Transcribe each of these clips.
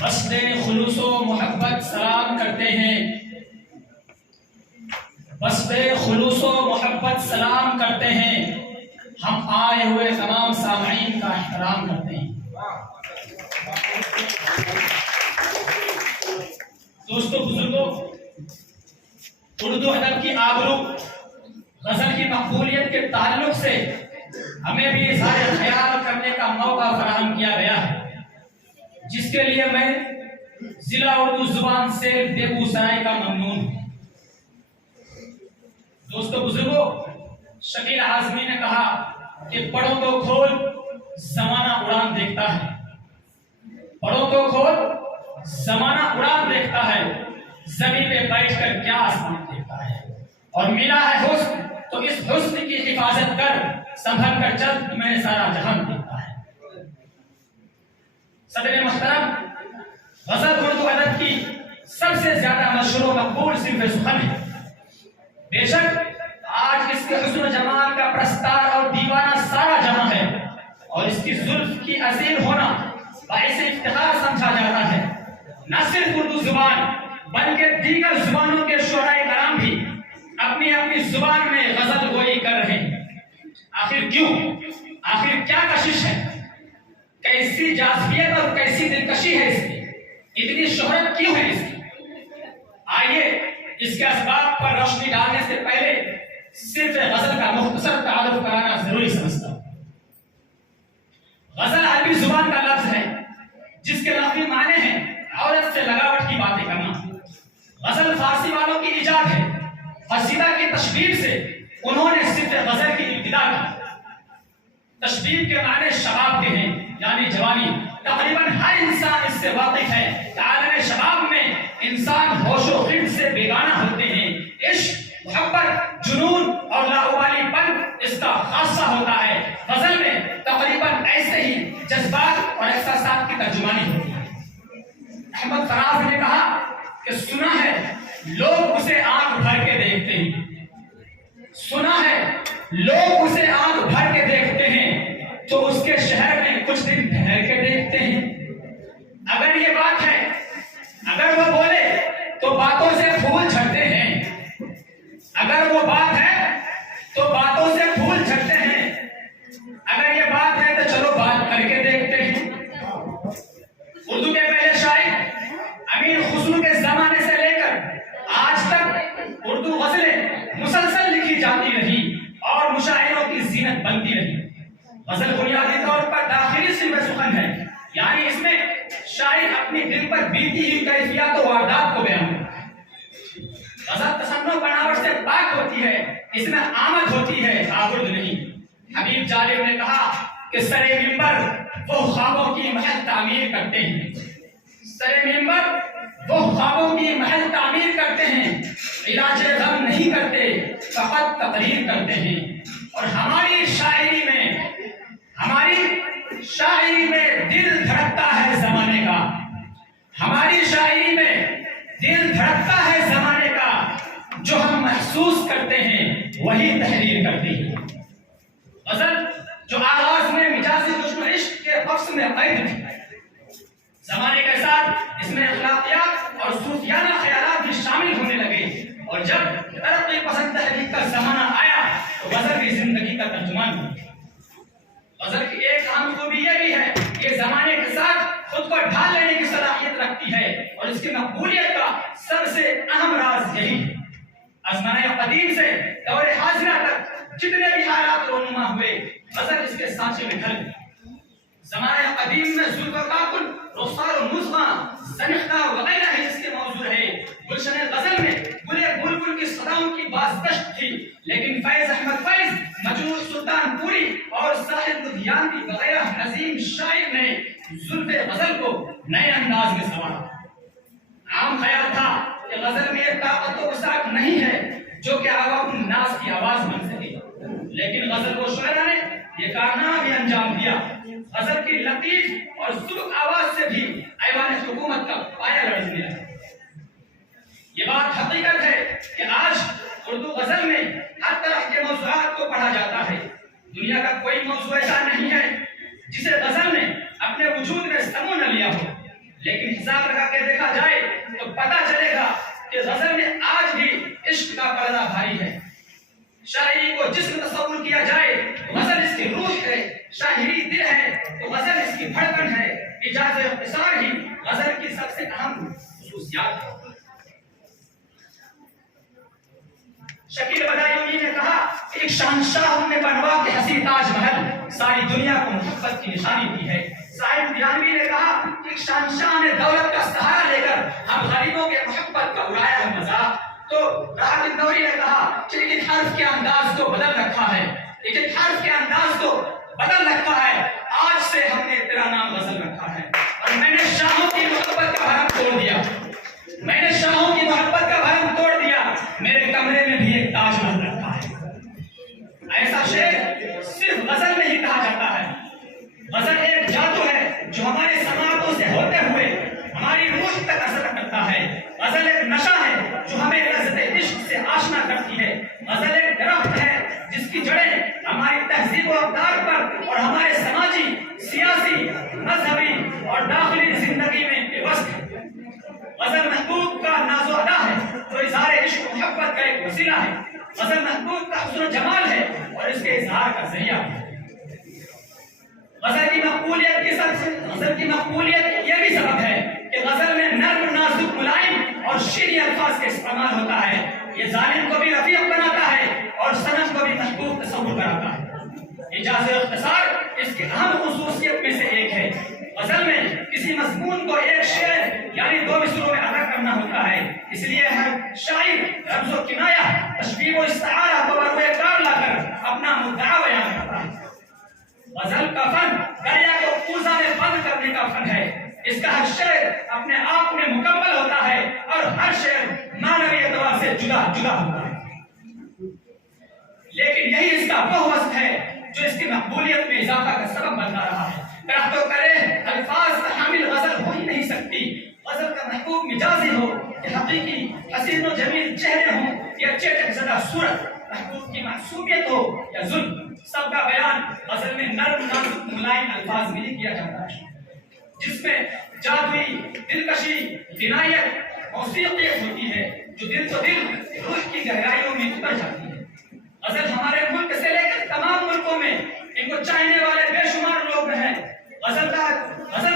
بسط خلوص و محبت سلام کرتے ہیں، بسط خلوص و محبت سلام کرتے ہیں، ہم آئے ہوئے تمام سامعین کا احترام کرتے ہیں۔ دوستو بزرگوں، اردو ادب کی آبرو، غزل کی مقبولیت کے تعلق سے ہمیں بھی اظہار خیال کرنے کا موقع فراہم کیا گیا ہے، جس کے لیے میں ضلع اردو زبان سے بیگوسرائے کا ممنون ہوں۔ دوستو بزرگوں، شکیل اعظمی نے کہا کہ پڑھو تو کھول زمانہ اڑان دیکھتا ہے، پڑھو تو کھول زمانہ اڑان دیکھتا ہے، زمین پہ بیٹھ کر کیا آسمان دیکھتا ہے، اور ملا ہے حسن تو اس حسن کی حفاظت کر، سنبھل کر چل تمہیں سارا جہان دیکھتا ہے۔ صدر محترم، غزل اردو ادب کی سب سے زیادہ مشہور و مقبول صنف سخن ہے۔ بے شک آج اس کے حسن و جمال کا پرستار اور دیوانہ سارا جہاں ہے، اور اس کی زلف کی اصیل ہونا باعث افتخار سمجھا جاتا ہے۔ نہ صرف اردو زبان بلکہ دیگر زبانوں کے شعراء کرام بھی اپنی اپنی زبان میں غزل گوئی کر رہے ہیں۔ آخر کیوں؟ آخر کیا کشش ہے؟ کیسی جاذبیت اور کیسی دلکشی ہے اس کی؟ اتنی شہرت کیوں ہے اس کی؟ آئیے اس کے اسباب پر روشنی ڈالنے سے پہلے صرف غزل کا مختصر تعارف کرانا ضروری سمجھتا ہوں۔ غزل عربی زبان کا لفظ ہے جس کے لفظی معنی ہیں عورت سے لگاوٹ کی باتیں کرنا۔ غزل فارسی والوں کی ایجاد ہے، قصیدہ کی تشبیب سے انہوں نے صرف غزل کی ابتدا کی۔ تشبیب کے معنی شباب کے ہیں، یعنی جوانی۔ تقریباً ہر انسان اس سے واقف ہے کہ عالم شباب میں انسان ہوش و خرد سے بیگانہ ہوتے ہیں۔ عشق، محبت، جنون اور لاابالی پن اس کا خاصہ ہوتا ہے۔ غزل میں تقریباً ایسے ہی جذبات اور احساسات کی ترجمانی ہوتی ہے۔ احمد فراز نے کہا کہ سنا ہے لوگ اسے آنکھ بھر کے دیکھتے ہیں، سنا ہے لوگ اسے آنکھ بھر کے دیکھتے ہیں تو اس کے شہر میں کچھ دن ٹھہر کے دیکھتے ہیں۔ اگر یہ بات ہے، اگر وہ بولے تو باتوں سے پھول جھڑتے ہیں، اگر وہ بات ہے تو باتوں سے پھول جھڑتے ہیں، اگر یہ بات ہے تو چلو بات کر کے دیکھتے ہیں۔ اردو کے پہلے شاعر امیر خسرو کے زمانے سے لے کر آج تک اردو غزلیں مسلسل لکھی جاتی رہی اور مشاعروں کی زینت بنتی رہی۔ غزل بنیادی طور پر داخلی صنف سخن ہے، یعنی اس میں شاعر اپنی دل پر بیتی ہوئی کیفیات و واردات کو بیان کرتا ہے۔ غزل تصنع بناوٹ سے پاک ہوتی ہے، اس میں آمد ہوتی ہے، آورد نہیں۔ حبیب جالب نے کہا کہ سر منبر وہ خوابوں کی محل تعمیر کرتے ہیں، سر منبر وہ خوابوں کی محل تعمیر کرتے ہیں، علاج غم نہیں کرتے، فقط تقریر کرتے ہیں۔ اور ہماری شاعری میں دل دھڑکتا ہے زمانے کا، ہماری شاعری میں دل دھڑکتا ہے زمانے کا، جو ہم محسوس کرتے ہیں وہی تحریر کرتی ہے۔ غزل جو آغاز میں مجازی حسن و عشق کے لفظ میں قید تھی، زمانے کے ساتھ اس میں اخلاقیات اور صوفیانہ خیالات بھی شامل ہونے لگے، اور جب ترقی پسند تحریک کا زمانہ آیا تو غزل بھی زندگی کا ترجمان ہوا۔ غزل کی ایک اہم خوبی یہ بھی ہے کہ زمانے کے ساتھ خود کو ڈھال لینے کی صلاحیت رکھتی ہے، اور اس کی مقبولیت کا سب سے اہم راز یہی ہے۔ ازمانہ قدیم سے دور حاضرہ تک جتنے بھی حالات رونما ہوئے، غزل اس کے سانچے میں ڈھل گئی۔ زمانہ قدیم میں ذوق و کاکل، رخسار و مزغہ، زنخدہ وغیرہ ہے جس کے موضوع ہے۔ گلشن غزل میں گلے بلبل کی صداؤں کی بازگشت تھی، لیکن فیض احمد فیض، مجروح سلطان پوری اور صاحب لدھیانوی وغیرہ عظیم شاعر نے زلف غزل کو نئے انداز میں سنوارا۔ عام خیال تھا کہ غزل میں ایک طاقت و وسعت نہیں ہے جو کہ عوام الناس کی آواز بن سکے، لیکن غزل و شاعرہ نے یہ کارنامہ بھی انجام دیا۔ غزل کی لطیف اور سرخ آواز سے بھی ایوان حکومت کا پایہ لرزنے لگا۔ یہ بات حقیقت ہے کہ آج اردو غزل میں ہر طرح کے موضوعات کو پڑھا جاتا ہے۔ دنیا کا کوئی موضوع ایسا نہیں ہے جسے غزل نے اپنے وجود میں سمو نہ لیا ہو۔ لیکن حساب لگا کے دیکھا جائے تو پتہ چلے گا کہ غزل میں آج بھی عشق کا پردہ بھاری ہے. شاعری کو جسم تصور کیا جائے تو غزل اس کی روح ہے، شاعری دل ہے تو غزل اس کی دھڑکن ہے. اجاز اختصار ہی غزل کی سب سے اہم خصوصیات ہے. شکیل بدایونی نے کہا کہ ایک شہنشاہ نے بنوا کے حسین تاج محل ساری دنیا کو محبت کی نشانی دی ہے. صاحب دیانوی نے کہا کہ ایک شہنشاہ نے دولت کا سہارا لے کر ہم غریبوں کے محبت کا اڑایا ہے مذاق. تو راحت النوری نے کہا کہ ایک حرف کے انداز کو بدل رکھا ہے، ایک حرف کے انداز کو بدل رکھا ہے. آج سے ہم نے تیرا نام غزل رکھا ہے. اور میں نے شاہوں کی محبت کا بھرم توڑ دیا، میں نے شاہوں کی محبت کا بھرم توڑ دیا. میرے کمرے میں بھی ایک تاج محل رکھا ہے. ایسا شعر صرف غزل میں ہی کہا جاتا ہے. غزل ایک جادو ہے جو ہمارے سماعتوں سے ہوتے ہوئے ہماری روح تک اثر کرتا ہے. غزل ایک نشہ ہے جو ہمیں لذت عشق سے آشنا کرتی ہے. غزل ایک درخت ہے جس کی جڑیں ہماری تہذیب و اقدار پر اور ہمارے سماجی، سیاسی، مذہبی اور داخلی زندگی میں پیوست ہے. غزل محبوب کا ناز و ادا ہے جو اظہار عشق و محبت کا ایک وسیلہ ہے. غزل محبوب کا حسن و جمال ہے اور اس کے اظہار کا ذریعہ ہے. غزل کی مقبولیت یہ بھی سبب ہے کہ غزل میں نرم، نازک، ملائم اور شیریں الفاظ کا استعمال ہوتا ہے. یہ ظالم کو بھی رفیق بناتا ہے اور صنم کو بھی محبوب تصور کراتا ہے. اجاز اختصار اس کی اہم خصوصیت میں سے ایک ہے. غزل میں کسی مضمون کو ایک شعر یعنی 2 مصرعوں میں ادا کرنا ہوتا ہے. اس لیے ہر شاعر رمز و کنایہ، تشبیہ و استعارہ کو بروئے کار لا کر اپنا مدعا بیان کرتا ہے. غزل کا فن دریا کو کوزہ میں بند کرنے کا فن ہے. اس کا ہر شعر اپنے آپ میں مکمل ہوتا ہے اور ہر شعر معنوی اعتبار سے جدا جدا ہوتا ہے. لیکن یہی اس کا وہ وصف ہے جو اس کی مقبولیت میں اضافہ کا سبب بنتا رہا ہے. درخت و کرے الفاظ کا حامل غزل ہو ہی نہیں سکتی. غزل کا محبوب مجازی ہو کہ حقیقی حسین و جمیل چہرے ہوں یا چٹک زدہ صورت، محبوب کی معصومیت ہو یا ظلم، سب کا بیان غزل میں نرم، نازک، ملائم الفاظ میں ہی کیا جاتا ہے جس میں جادوئی، دلکشی، عنایت، موسیقیت ہوتی ہے جو دل تو دل، روح کی گہرائیوں میں اتر جاتی ہے. غزل ہمارے ملک سے لے کر تمام ملکوں میں ان کو چاہنے والے بے شمار لوگ ہیں. غزل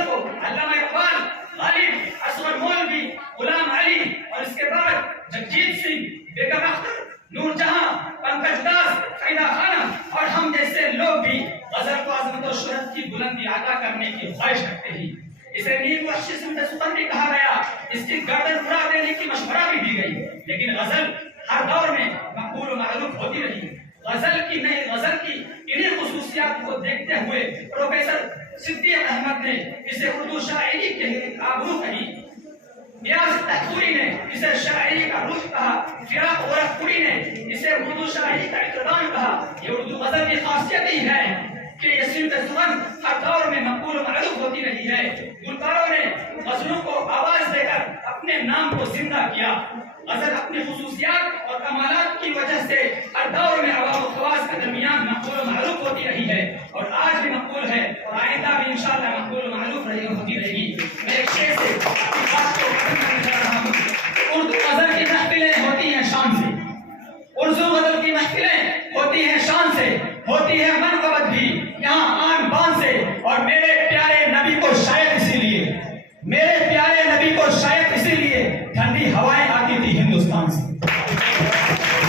کو علامہ اقبال، غالب، اصغر مولوی، غلام علی اور اس کے بعد جگجیت سنگھ، بیگم اختر، نور جہاں، پنکج داس، فریدہ خانم اور ہم جیسے لوگ بھی غزل کو عظمت و شہرت کی بلندی عطا کرنے کی خواہش کرتے ہیں. اسے نیم وحشی سمت سخن بھی کہا گیا، اس کی گردن اڑا دینے کی مشورہ بھی دی گئی. لیکن غزل ہر دور میں مقبول و معروف ہوتی رہی. غزل کی انہیں خصوصیات کو دیکھتے ہوئے پروفیسر صدیق احمد نے اسے اردو شاعری کے آبرو کہی. نیاز تحفوری نے اسے شاعری کا روح کہا. فراق غورکھ پوری نے اسے اردو شاعری کا اقتدار کہا. یہ اردو غزل کی خاصیت ہی ہے کہ یہ سمت سخن ہر دور میں مقبول و معروف ہوتی رہی ہے. گلکاروں نے غزلوں کو آواز دے کر اپنے نام کو زندہ کیا. غزل اپنی خصوصیات اور کمالات کی وجہ سے ہر دور میں عوام و خواص کے درمیان مقبول و معروف ہوتی رہی ہے اور آج بھی مقبول ہے اور آئندہ بھی انشاءاللہ مقبول و معروف ہوتی رہے گی.